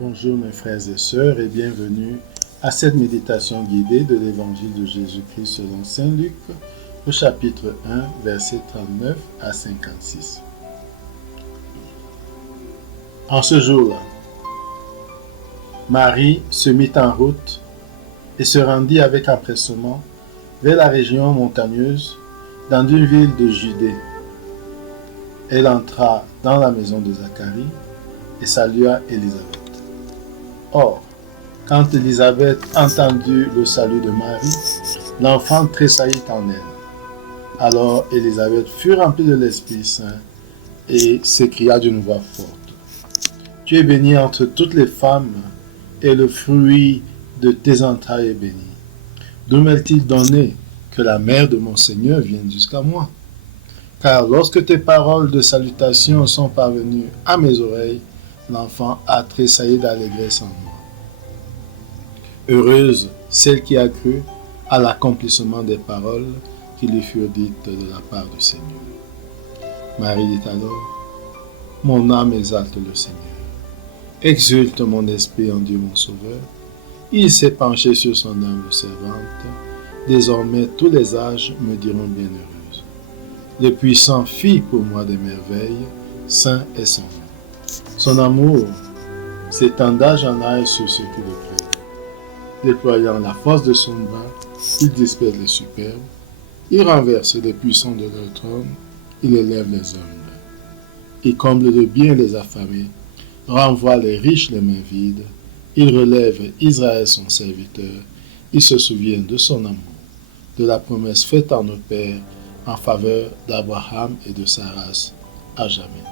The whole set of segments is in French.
Bonjour mes frères et sœurs et bienvenue à cette méditation guidée de l'Évangile de Jésus-Christ selon Saint Luc au chapitre 1, versets 39 à 56. En ce jour-là, Marie se mit en route et se rendit avec empressement vers la région montagneuse dans une ville de Judée. Elle entra dans la maison de Zacharie et salua Élisabeth. Or, quand Élisabeth entendit le salut de Marie, l'enfant tressaillit en elle. Alors Élisabeth fut remplie de l'Esprit Saint et s'écria d'une voix forte: Tu es bénie entre toutes les femmes, et le fruit de tes entrailles est béni. D'où m'est-il donné que la mère de mon Seigneur vienne jusqu'à moi? Car lorsque tes paroles de salutation sont parvenues à mes oreilles, l'enfant a tressailli d'allégresse en moi. Heureuse celle qui a cru à l'accomplissement des paroles qui lui furent dites de la part du Seigneur. Marie dit alors: Mon âme exalte le Seigneur. Exulte mon esprit en Dieu mon Sauveur. Il s'est penché sur son âme servante. Désormais tous les âges me diront bienheureuse. Le puissant fit pour moi des merveilles. Saint est son nom. Son amour s'étend d'âge en âge sur ceux qui le craignent. Déployant la force de son bras, il disperse les superbes, il renverse les puissants de leur trône, il élève les humbles. Il comble de bien les affamés, renvoie les riches les mains vides, il relève Israël son serviteur, il se souvient de son amour, de la promesse faite à nos pères en faveur d'Abraham et de sa race à jamais.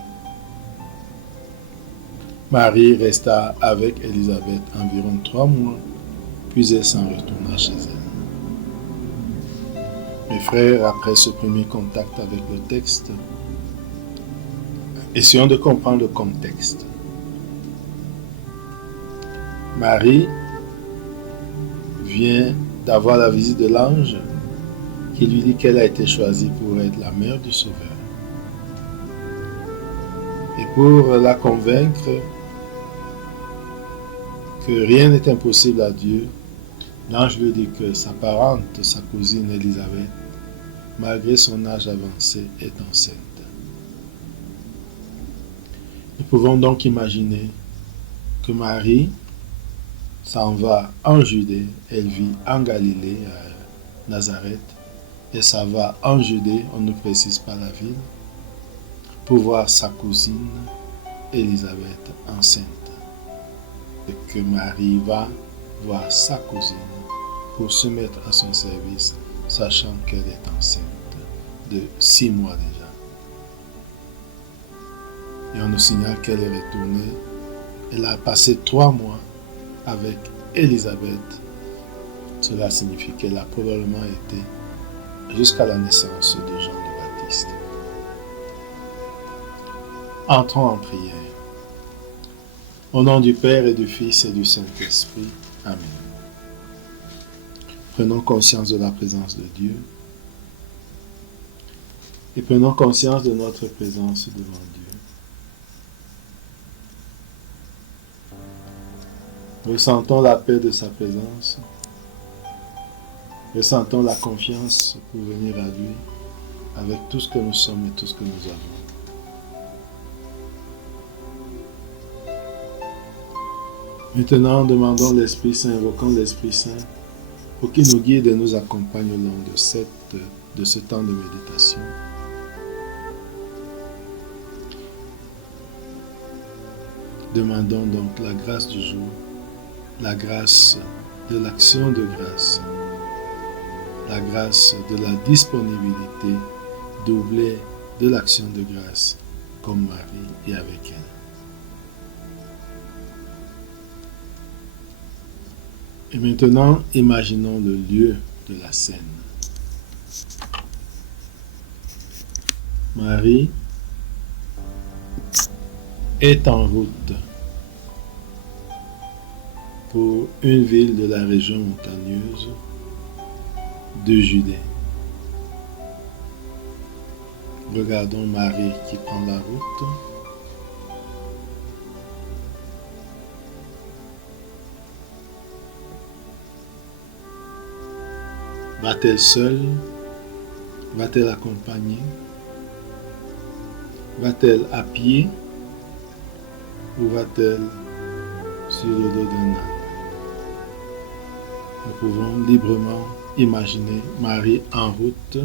Marie resta avec Élisabeth environ 3 mois, puis elle s'en retourna chez elle. Mes frères, après ce premier contact avec le texte, essayons de comprendre le contexte. Marie vient d'avoir la visite de l'ange qui lui dit qu'elle a été choisie pour être la mère du Sauveur. Et pour la convaincre que rien n'est impossible à Dieu, l'ange lui dit que sa parente, sa cousine Élisabeth, malgré son âge avancé, est enceinte. Nous pouvons donc imaginer que Marie s'en va en Judée, elle vit en Galilée, à Nazareth, et ça va en Judée, on ne précise pas la ville, pour voir sa cousine Élisabeth enceinte. Et que Marie va voir sa cousine pour se mettre à son service, sachant qu'elle est enceinte de 6 mois déjà. Et on nous signale qu'elle est retournée. Elle a passé 3 mois avec Élisabeth. Cela signifie qu'elle a probablement été jusqu'à la naissance de Jean le Baptiste. Entrons en prière. Au nom du Père et du Fils et du Saint-Esprit. Amen. Prenons conscience de la présence de Dieu et prenons conscience de notre présence devant Dieu. Ressentons la paix de sa présence. Ressentons la confiance pour venir à lui avec tout ce que nous sommes et tout ce que nous avons. Maintenant, demandons l'Esprit Saint, invoquons l'Esprit Saint pour qu'il nous guide et nous accompagne au long de ce temps de méditation. Demandons donc la grâce du jour, la grâce de l'action de grâce, la grâce de la disponibilité doublée de l'action de grâce comme Marie et avec elle. Et maintenant, imaginons le lieu de la scène. Marie est en route pour une ville de la région montagneuse de Judée. Regardons Marie qui prend la route. Va-t-elle seule? Va-t-elle accompagnée? Va-t-elle à pied? Ou va-t-elle sur le dos d'un âne? Nous pouvons librement imaginer Marie en route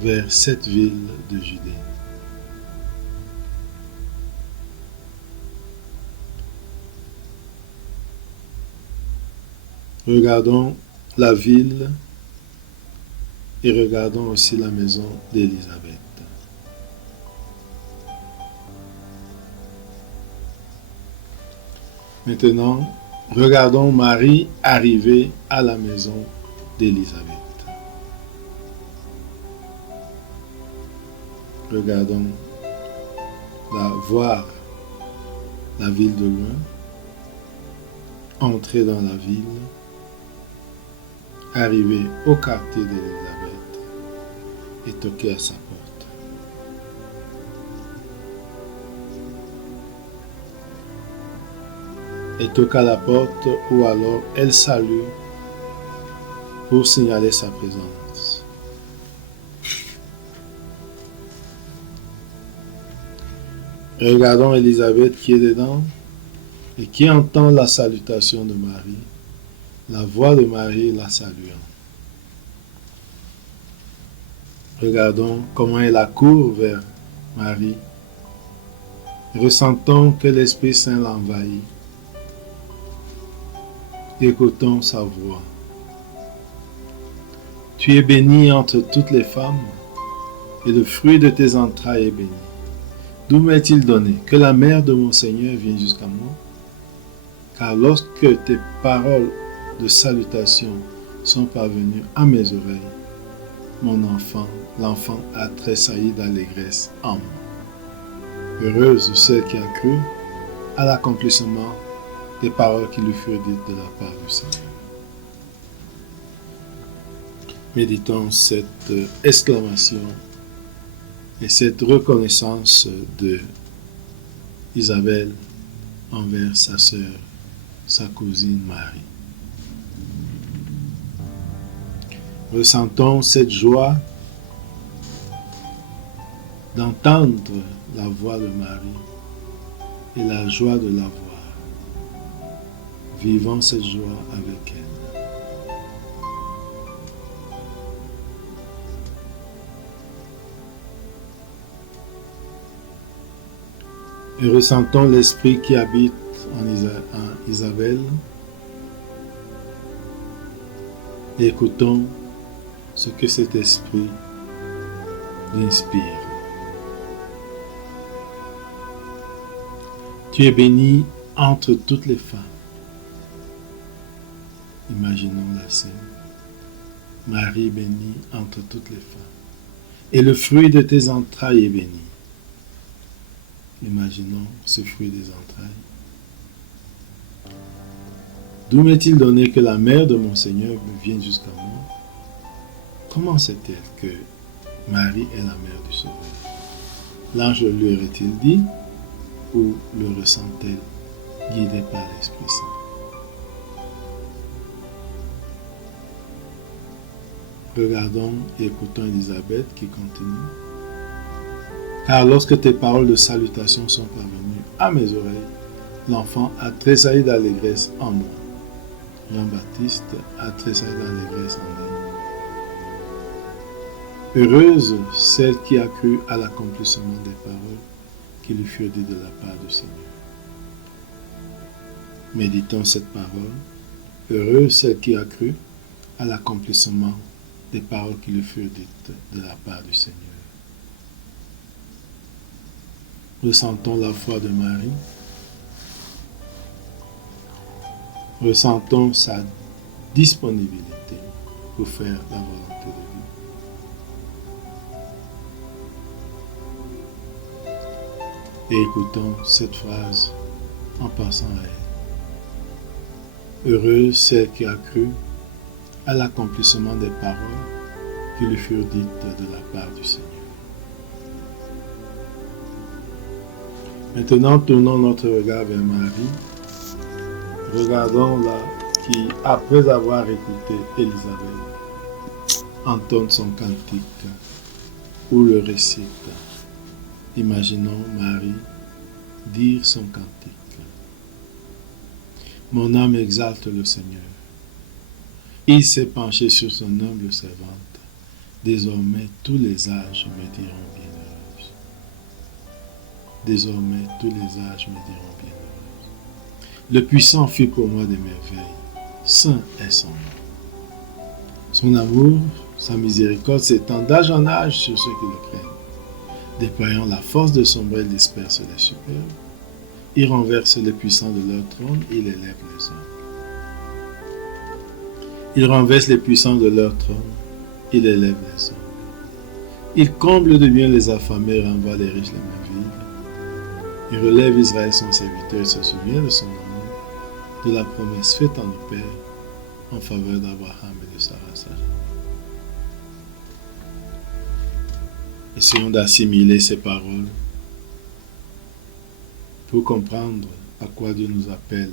vers cette ville de Judée. Regardons la ville et regardons aussi la maison d'Élisabeth. Maintenant, regardons Marie arriver à la maison d'Élisabeth. Regardons voir la ville de loin, entrer dans la ville, arriver au quartier d'Élisabeth et toquer à sa porte. Elle toque à la porte ou alors elle salue pour signaler sa présence. Regardons Élisabeth qui est dedans et qui entend la salutation de Marie, la voix de Marie la saluant. Regardons comment elle accourt vers Marie, ressentant que l'Esprit Saint l'envahit. Écoutons sa voix. Tu es bénie entre toutes les femmes, et le fruit de tes entrailles est béni. D'où m'est-il donné que la mère de mon Seigneur vienne jusqu'à moi? Car lorsque tes paroles de salutation sont parvenues à mes oreilles, l'enfant a tressailli d'allégresse en moi. Heureuse celle qui a cru à l'accomplissement des paroles qui lui furent dites de la part du Seigneur. Méditons cette exclamation et cette reconnaissance de Isabelle envers sa sœur, sa cousine Marie. Ressentons cette joie d'entendre la voix de Marie et la joie de la voir. Vivons cette joie avec elle. Et ressentons l'esprit qui habite en Isabelle. Et écoutons ce que cet esprit l'inspire. Tu es bénie entre toutes les femmes. Imaginons la scène. Marie bénie entre toutes les femmes. Et le fruit de tes entrailles est béni. Imaginons ce fruit des entrailles. D'où m'est-il donné que la mère de mon Seigneur vienne jusqu'à moi? Comment sait-elle que Marie est la mère du Sauveur? L'ange lui aurait-il dit ou le ressent-elle guidée par l'Esprit Saint? Regardons et écoutons Élisabeth qui continue. Car lorsque tes paroles de salutation sont parvenues à mes oreilles, l'enfant a tressailli d'allégresse en moi. Jean-Baptiste a tressailli d'allégresse en lui. Heureuse celle qui a cru à l'accomplissement des paroles qui lui furent dites de la part du Seigneur. Méditons cette parole. Heureuse celle qui a cru à l'accomplissement des paroles qui lui furent dites de la part du Seigneur. Ressentons la foi de Marie. Ressentons sa disponibilité pour faire la volonté de Dieu. Et écoutons cette phrase en passant à elle. Heureuse celle qui a cru à l'accomplissement des paroles qui lui furent dites de la part du Seigneur. Maintenant, tournons notre regard vers Marie. Regardons-la qui, après avoir écouté Élisabeth, entonne son cantique ou le récite. Imaginons Marie dire son cantique. Mon âme exalte le Seigneur. Il s'est penché sur son humble servante. Désormais, tous les âges me diront bienheureuse. Désormais, tous les âges me diront bienheureuse. Le puissant fit pour moi des merveilles. Saint est son nom. Son amour, sa miséricorde s'étend d'âge en âge sur ceux qui le craignent. Déployant la force de son bras, il disperse les superbes. Il renverse les puissants de leur trône, il élève les hommes. Il renverse les puissants de leur trône, il élève les hommes. Il comble de bien les affamés et renvoie les riches les mains vides. Il relève Israël son serviteur et se souvient de son amour, de la promesse faite à nos pères en faveur d'Abraham et de Sarah sa femme. Essayons d'assimiler ces paroles pour comprendre à quoi Dieu nous appelle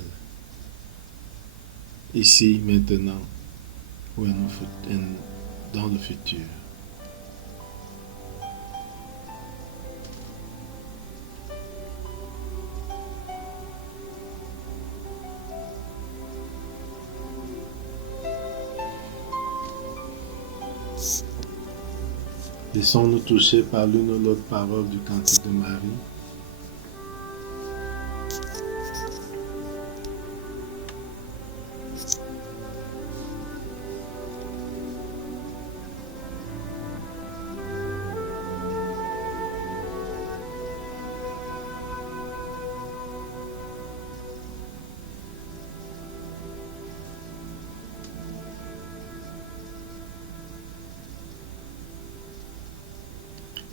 ici, maintenant, ou dans le futur. Laissons-nous toucher par l'une ou l'autre parole du cantique de Marie.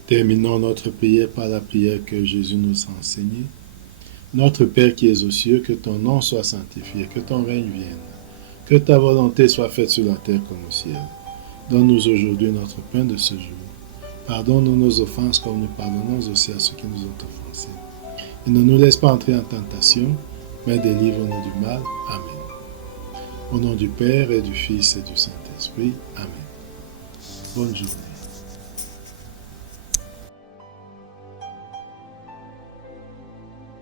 Terminons notre prière par la prière que Jésus nous a enseignée. Notre Père qui es aux cieux, que ton nom soit sanctifié, que ton règne vienne, que ta volonté soit faite sur la terre comme au ciel. Donne-nous aujourd'hui notre pain de ce jour. Pardonne-nous nos offenses comme nous pardonnons aussi à ceux qui nous ont offensés. Et ne nous laisse pas entrer en tentation, mais délivre-nous du mal. Amen. Au nom du Père et du Fils et du Saint-Esprit. Amen. Bonne journée.